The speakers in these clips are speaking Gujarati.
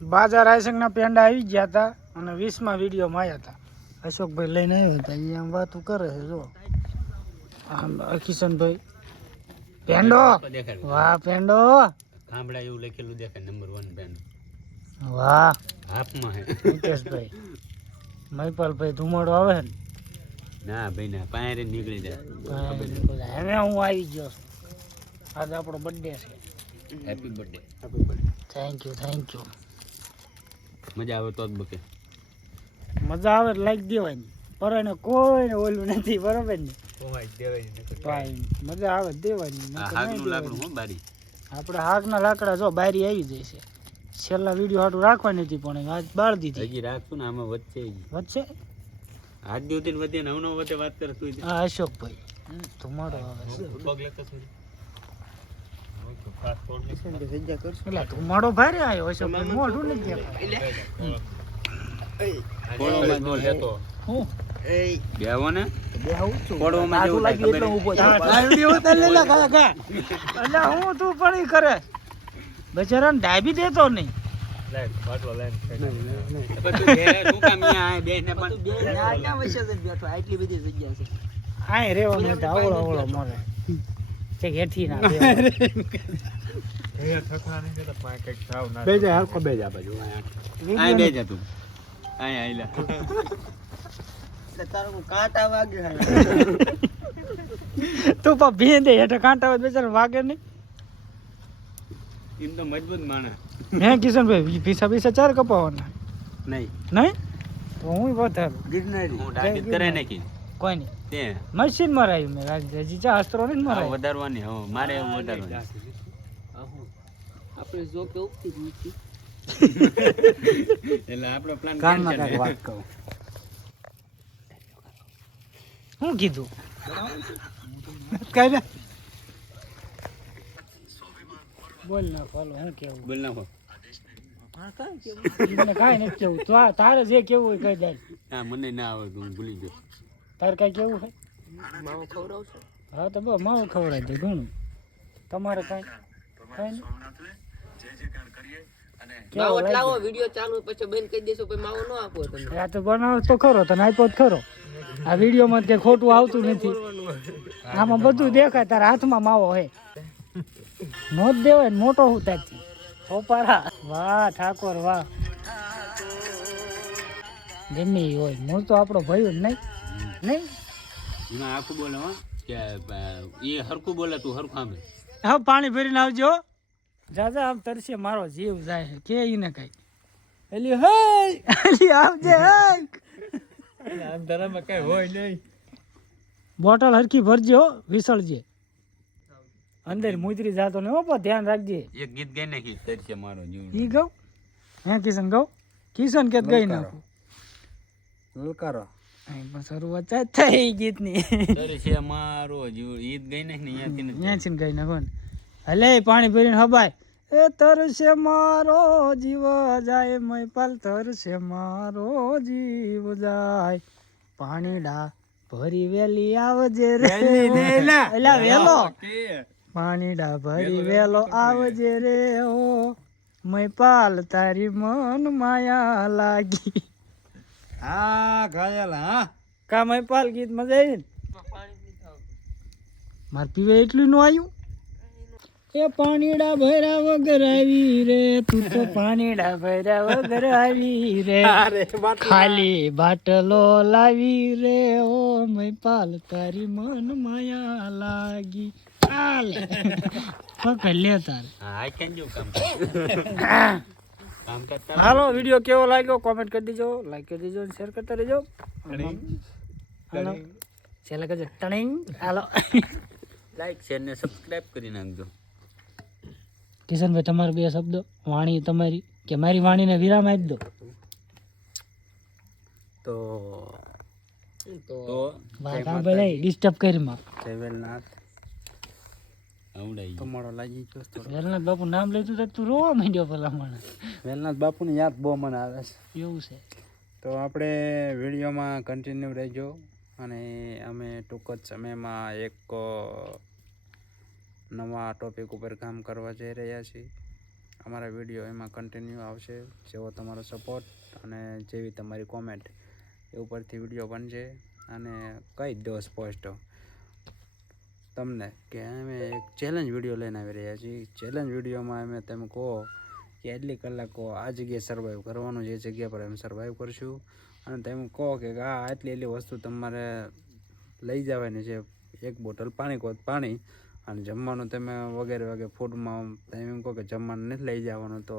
બાજા રાયસંગના પેંડા આવી ગયા હતા અને વીસમાં વિડીયોમાં માર્યા હતા. અશોકભાઈ લઈને આવ્યા હતા એ આમ વાતું કરે છે જો. આમ કિશનભાઈ પેંડો? વાહ પેંડો. થાંભળા એવું લખેલું દેખાય નંબર વન પેંડો. વાહ. હાફમાં હે. મુકેશભાઈ. મહિપાલભાઈ ધુમાડો આવે ને? ના ભાઈ ના પાયરે નીકળી જાય. હવે હું આવી ગયો છું. આજે આપણો બર્થડે છે. Happy birthday happy birthday thank you thank you મજા આવે તો જ બકે. મજા આવે તો લાઈક દેવાની. પર એને કોઈને ઓલું નથી બરોબર ને? મજા આવે દેવાની. આપણે હાકના લાકડા જો બારી આવી જાય છે. છેલ્લા વીડિયો હાટું રાખવાની હતી પણ આજ બાળ દીધી. હજી રાખશું ને આમાં વચ્ચે વચ્ચે આજ દિવસ વધે નવ નવ વધે વાત કરે તું આ અશોકભાઈ. ધુમાડો આવે. છે પગ લેતો ધુમાડો નો બેહો હે? તું પણ કરે બચારાને ડાબી દેતો નહીં તો તું બે શું કામ અહીંયા આય બેહીને પણ આય રેવાનું તો અવળો અવળો મરે છે. હેઠી ના આય બે જા તું. આય આયલા. તું પણ ભીં હેઠે કાંટા હોય તો વાગે નહીં. એમ તો મજબૂત માણસ. હે કિશનભાઈ પીસા પીસા ચાર કપાવાના. નહીં. નહીં? તો હું વધારું. હું ડાયટ કરે નાખી. કોઈ નહીં તે. મશીન મરાયું મેં હજી ચા અસ્ત્રો નહીં મરાય. વધારવાની હો. મારે એવું વધારવાની. એટલે આપણો પ્લાન કાનમાં કાંઈક વાત કહું. શું કીધું? કઈ ને. બોલ ના ફોલો હું કેવું? બોલ ના ફોલો કાંઈ નથી કેવું. તો તારે જે કેવું હોય કહી દે. હા મને ના આવડતું હું ભૂલી ગયો. તારે કાંઈ કેવું છે? હા તો બસ માવું ખવડાવી દે ઘણું. તમારે કાંઈ? કાંઈ નહીં. કેવો વીડિયો ચાલુ પછી બંધ કરી દેશો પછી માવો ન આપો તમે. આ તો બનાવ તો ખરો તને આપ્યો ખરો. આ વિડીયોમાં કે ખોટું આવતું નથી. આમાં બધું દેખાય તારા હાથમાં માવો હે. મોત દેવાય મોટો હું ત્યાંથી ઓપારા વાહ ઠાકોર વાહ. ગમે હોય. હું તો આપણો ભયો જ નહીં. નહીં? ના આખું બોલે હો કે એ હરખું બોલે તું હરખું આમે હા પાણી ભરીને આવજો. જાજા આમ તરસે મારો જીવ જાય કે એને કઈ. એલી હે એલી આવજે હે બોટલ હરખી ભરજો હો, વિસળજે. અંદર મુજરી જાતો ને ઓપો પણ ધ્યાન રાખજે. એક ગીત ગઈ ને ગીત તરસે મારો જીવ ઈ ગઉ? હે કિશન ગઉ? કિશન કેત ગઈ નાખું. લલકારો પણ શરૂઆત જ થઈ ગીતની. તરસે મારો જીવ. ઈદ ગઈ ને અહીંયાથી છે ગઈ નાખો ને. હલે પાણી ભરીને હબાય. એ તરસે મારો જીવ જાય મયપાલ તરસે મારો જીવ જાય. પાણીડા ભરી વેલી આવજે રે. એલા વેલો. પાણીડા ભરી વેલો આવજે રે ઓ મયપાલ તારી મન માયા લાગી. હા ઘાયલ હા. કા પાલ ગીત મજા આવી ને. માર પીવે એટલું નું આવ્યું એ પાણીડા ભરા વગર આવી રે તું તો પાણીડા ભર્યા વગર આવી રે. ખાલી બાટલો લાવી રે ઓ મયપાલ તારી મન માયા લાગી. આલે પકડ લે તાર. હા આઈ કેન જેવું કામ. કામ કરતા હાલો વીડિયો કેવો લાગ્યો? કોમેન્ટ કરી દેજો લાઈક કરી દેજો શેર કરતા રહેજો. છેલ્લા કહેજો ટણિંગ હાલો. લાઈક શેર ને સબસ્ક્રાઇબ કરી નાખજો. કિશનભાઈ તમારા બે શબ્દો વાણી તમારી કે મારી વાણીને વિરામ આપી દો. તો તો ભાઈ ડિસ્ટર્બ કરી માં દેવેલનાથ ગયું. તમારો લાગી ગયો થોડો. વેલનાથ બાપુ નામ લીધું તો તું રોવા માંડ્યો મને. વેલનાથ બાપુની યાદ બહુ મને આવે છે. એવું છે. તો આપણે વિડીયોમાં કન્ટિન્યુ રહેજો અને અમે ટૂંક જ સમયમાં એક નવા ટોપિક ઉપર કામ કરવા જઈ રહ્યા છીએ. અમારા વીડિયો એમાં કન્ટિન્યુ આવશે. જેવો તમારો સપોર્ટ અને જેવી તમારી કોમેન્ટ એ ઉપરથી વીડિયો બનશે. અને કહી જ દો સ્પષ્ટ તમને કે અમે એક ચેલેન્જ વીડિયો લઈને આવી રહ્યા છીએ. ચેલેન્જ વિડીયોમાં અમે તમે કહો કે એટલી કલાકો આ જગ્યાએ સર્વાઈવ કરવાનું જે જગ્યા પર અમે સર્વાઈવ કરશું. અને તમે કહો કે આ આટલી એટલી વસ્તુ તમારે લઈ જવાની છે. એક બોટલ પાણી કહો પાણી અને જમવાનું તમે વગેરે વગેરે ફૂડમાં તમે એમ કહો કે જમવાનું નથી લઈ જવાનું તો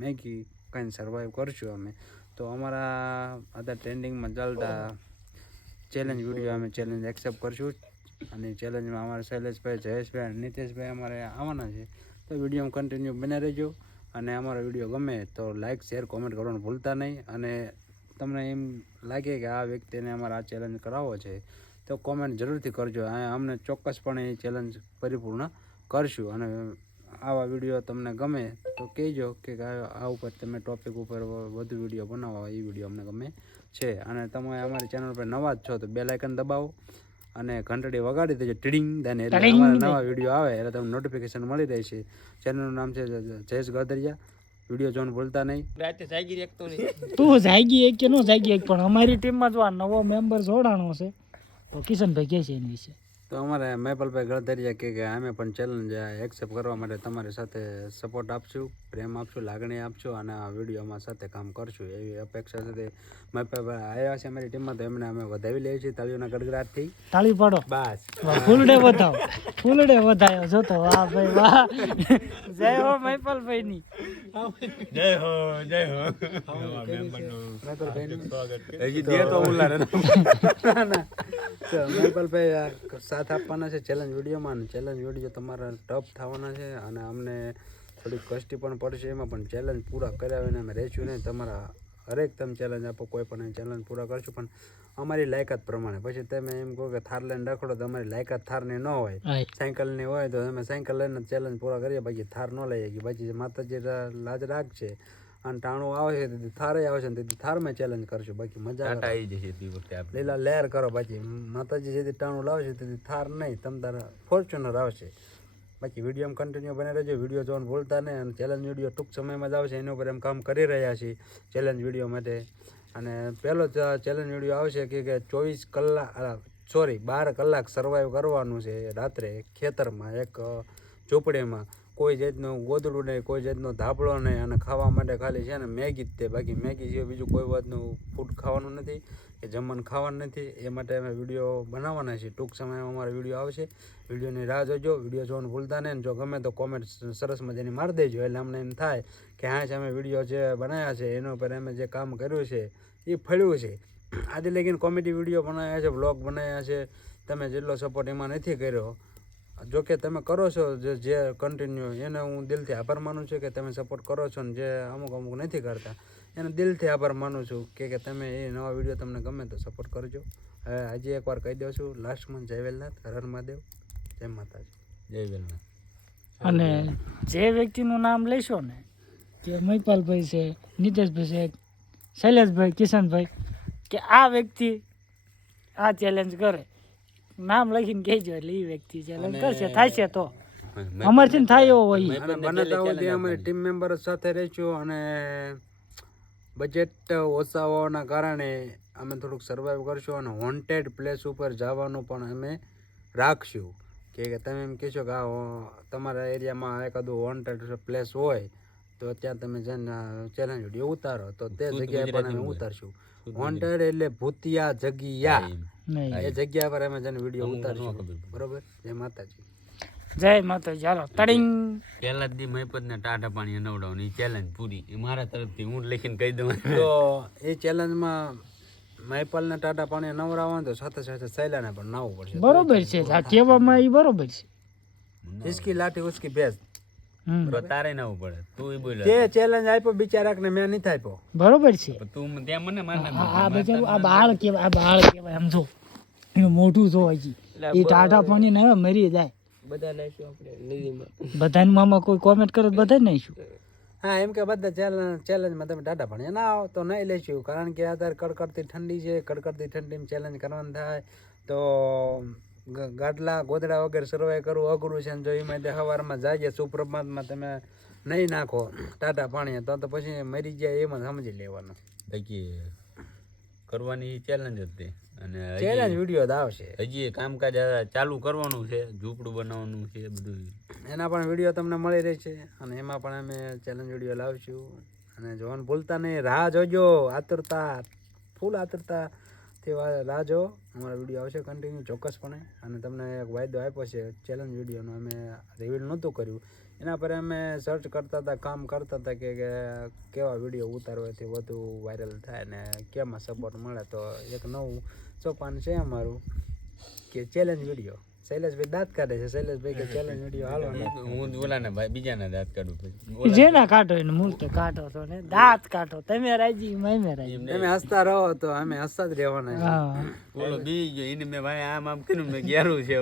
મેગી કંઈ સર્વાઈવ કરશું અમે. તો અમારા અત્યારે ટ્રેન્ડિંગમાં ચાલતા ચેલેન્જ વીડિયો અમે ચેલેન્જ એક્સેપ્ટ કરશું. અને ચેલેન્જમાં અમારે શૈલેષભાઈ, જયેશભાઈ અને નીતેશભાઈ અમારે આવવાના છે. તો વીડિયો કન્ટિન્યુ બનાવી રહેજો. અને અમારો વીડિયો ગમે તો લાઇક શેર કોમેન્ટ કરવાનું ભૂલતા નહીં. અને તમને એમ લાગે કે આ વ્યક્તિને અમારે આ ચેલેન્જ કરાવવો છે, તો કોમેન્ટ જરૂરથી કરજો. અમને ચોક્કસપણે એ ચેલેન્જ પરિપૂર્ણ કરશું. અને આવા વીડિયો તમને ગમે તો કહેજો કે આ ઉપર તમે ટોપિક ઉપર વધુ વીડિયો બનાવો. એ વીડિયો અમને ગમે છે. અને તમે અમારી ચેનલ પર નવા જ છો તો બે લાઇકન દબાવો. અને ઘંટડી વગાડી દેજો ટીડિંગ. દાને એટલે. અમારા નવા વીડિયો આવે એટલે તમને નોટિફિકેશન મળી રહેશે ચેનલનું નામ છે જયેશ ગદરિયા. વીડિયો જોન ભૂલતા નહીં. રાતે જાગી રહેતો નહીં. તું જાગી એક કે ન જાગી એક પણ અમારી ટીમમાં જો આ નવો મેમ્બર જોડાણો છે તો કિશનભાઈ કહે છે એની વિશે. તો અમારે મહેપલભાઈ ગળધરિયા કે કે અમે પણ ચેલેન્જ એક્સેપ્ટ કરવા માટે તમારી સાથે સપોર્ટ આપશું પ્રેમ આપશું લાગણી આપશું અને આ વિડીયોમાં સાથે કામ કરશું. એવી અપેક્ષા સાથે મહેપલભાઈ આવ્યા છે અમારી ટીમમાં તો એમને અમે વધાવી લઈએ છીએ તાળીઓના ગડગડાટથી. તાળી પાડો. બસ. વાહ, ફૂલડે વધાવો. ફૂલડે વધાયો. જોતો વાહ ભાઈ વાહ. જય હો મહિપાલભાઈ ની જય હો જય હો. હજી દે તો ઉલારે. ના ના. તો મહેપલભાઈ સાથ આપવાના છે. ચેલેન્જ વિડીયોમાં ચેલેન્જ વીડિયો તમારા ટફ થવાના છે અને અમને થોડીક કષ્ટી પણ પડશે એમાં પણ ચેલેન્જ પૂરા કર્યા વિના અમે રહેશું નહીં. તમારા હરેક તમે ચેલેન્જ આપો કોઈ પણ ચેલેન્જ પૂરા કરશું. પણ અમારી લાયકાત પ્રમાણે. પછી તમે એમ કહો કે થાર લઈને રખડો તો અમારી લાયકાત થારની ન હોય. સાયકલ સાયકલની હોય તો અમે સાયકલ લઈને ચેલેન્જ પૂરા કરીએ. બાકી થાર ન લઈએ કે બાકી માતાજી લાજ રાખશે અને ટાણું આવે છે તેથી થારે આવે છે ને તેથી થારમાં ચેલેન્જ કરશું. બાકી મજા આવે. ટાટા આવી જશે તે વખતે આપણે. લીલા લહેર કરો બાકી. માતાજી જેથી ટાણું લાવશે તેથી થાર નહીં. તમ તારા ફોર્ચ્યુનર આવશે. બાકી વીડિયો કન્ટિન્યુ બને રહેજો. વીડિયો જોવાનું ભૂલતા નહીં અને ચેલેન્જ વીડિયો ટૂંક સમયમાં જ આવશે. એના ઉપર એમ કામ કરી રહ્યા છીએ ચેલેન્જ વીડિયો માટે. અને પહેલો ચેલેન્જ વીડિયો આવશે કે કે ચોવીસ કલાક સોરી બાર કલાક સર્વાઈવ કરવાનું છે રાત્રે ખેતરમાં એક ઝૂંપડીમાં. કોઈ જાતનું ગોદડું નહીં, કોઈ જાતનો ધાબળો નહીં અને ખાવા માટે ખાલી છે ને મેગી જ તે. બાકી મેગી સિવાય બીજું કોઈ વાતનું ફૂડ ખાવાનું નથી, કે જમવાનું ખાવાનું નથી. એ માટે અમે વીડિયો બનાવવાના છીએ. ટૂંક સમયમાં અમારો વીડિયો આવશે. વિડીયોની રાહ જોજો. વીડિયો જોવાનું ભૂલતા નહીં. જો ગમે તો કોમેન્ટ સરસ મજાની મારી દેજો. એટલે અમને એમ થાય કે હા છે અમે વીડિયો જે બનાવ્યા છે, એના ઉપર અમે જે કામ કર્યું છે, એ ફળ્યું છે. આજે લેકિન કોમેડી વીડિયો બનાવ્યા છે બ્લોગ બનાવ્યા છે. તમે જેટલો સપોર્ટ એમાં નથી કર્યો જો કે તમે કરો છો જે જે કન્ટિન્યુ એને હું દિલથી આભાર માનું છું કે તમે સપોર્ટ કરો છો ને જે અમુક અમુક નથી કરતા. એને દિલથી આભાર માનું છું કે કે તમે એ નવા વીડિયો તમને ગમે તો સપોર્ટ કરજો. હવે આજે એકવાર કહી દઉં છું લાસ્ટમાં જય વેલનાથ હર હર મહાદેવ જય માતાજી. જય વેલનાથ. અને જે વ્યક્તિનું નામ લેશો ને કે મહિપાલભાઈ છે નીતેશભાઈ છે શૈલેષભાઈ કિશનભાઈ કે આ વ્યક્તિ આ ચેલેન્જ કરે. નામ લખીને કહેજો એટલે એ વ્યક્તિ ચેલેન્જ કરશે થશે તો. અમારથી થાય એવો હોય. અને બને ત્યાં સુધી અમે ટીમ મેમ્બર સાથે રહીશું અને બજેટ ઓછા હોવાના કારણે અમે થોડુંક સર્વાઈવ કરશું અને વોન્ટેડ પ્લેસ ઉપર જવાનું પણ અમે રાખશું. કે તમે એમ કહેશો કે આ તમારા એરિયામાં એકાદું વોન્ટેડ પ્લેસ હોય તો ત્યાં તમે જઈને ચેલેન્જ વીડિયો ઉતારો તો તે જગ્યાએ પણ અમે ઉતારશું. વોન્ટેડ એટલે ભૂતિયા જગ્યા. એ જગ્યા પર અમે જઈને વીડિયો ઉતારશું. બરોબર? જય માતાજી. જય માતાજી. ચાલો તડિંગ. પહેલા જ દી મહિપત ને ટાટા પાણી નવડાવવાની ચેલેન્જ પૂરી. એ મારા તરફથી હું લખીને કહી દઉં. તો એ ચેલેન્જમાં મહિપાલને ટાટા પાણી નવરાવવાનું તો સાથે સાથે સૈલાને પણ નાવું પડશે. બરોબર છે. આ કહેવામાં એ બરોબર છે. ઇસકી લાઠી ઉસકી ભેંસ તારે ના પડે તું બોલ તે ચેલેન્જ આપ્યો બિચારાકને મેં નહીં આપ્યો. બરોબર છે. તું ત્યાં મને માર આ બચારું આ બાળ કહેવાય આ બાળ કહેવાય સમજો એનું મોઢું જો હજી. એ ટાટા પાણી ને મરી જાય. બધા નાખ્યું આપણે નદીમાં. બધાને મામા કોઈ કોમેન્ટ કરે તો બધા નાખીશું હા એમ કે બધા ચેલેન્જ ચેલેન્જમાં તમે ટાટા પાણી ના આવો તો નહીં લઈશું કારણ કે અત્યારે કડકડતી ઠંડી છે કડકડતી ઠંડીમાં ચેલેન્જ કરવાનું થાય તો ગ- ગાડલા ગોદડા વગેરે સર્વાઈ કરવું અઘરું છે જો એમાં તે સવારમાં જાઈએ સુપ્રભાતમાં તમે નહીં નાખો ટાટા પાણી તો તો પછી મરી જાય એમાં સમજી લેવાનું. બાકી કરવાની ચેલેન્જ હતી અને ચેલેન્જ વીડિયો જ આવશે. હજી કામકાજ ચાલુ કરવાનું છે ઝૂંપડું બનાવવાનું છે બધું. એના પણ વીડિયો તમને મળી રહેશે અને એમાં પણ અમે ચેલેન્જ વીડિયો લાવશું. અને જોવાનું ભૂલતા નહીં રાહ જોજો આતુરતા ફૂલ આતુરતા. તે વા- રાહ જો અમારા વીડિયો આવશે કન્ટિન્યુ ચોક્કસપણે. અને તમને એક વાયદો આપ્યો છે ચેલેન્જ વિડીયોનો. અમે રિવીલ નહોતું કર્યું. એના પર અમે સર્ચ કરતા હતા, કામ કરતા હતા કે કેવા વીડિયો ઉતારવાથી વધુ વાયરલ થાય ને કેમાં સપોર્ટ મળે. તો એક નવું સોપાન છે અમારું, કે ચેલેન્જ વીડિયો. શૈલેષભાઈ દાંત કાઢે છે. શૈલેષભાઈ કે ચેલેન્જ વીડિયો હાલો હું ઓલાના ભાઈ બીજાના દાંત કાઢું પછી. જેના કાઢો એને મૂળ તો કાઢો છો ને. દાંત કાઢો. તમે રાજી મેં રાજી. તમે હસતા રહો તો અમે હસતા જ રહેવાના છે હા. બી ગયો એને મેં ભાઈ આમ આમ કર્યું મેં ગેરું છે.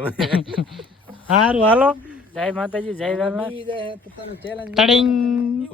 સારું હાલો. જય માતાજી જય વેલનાથ ઈ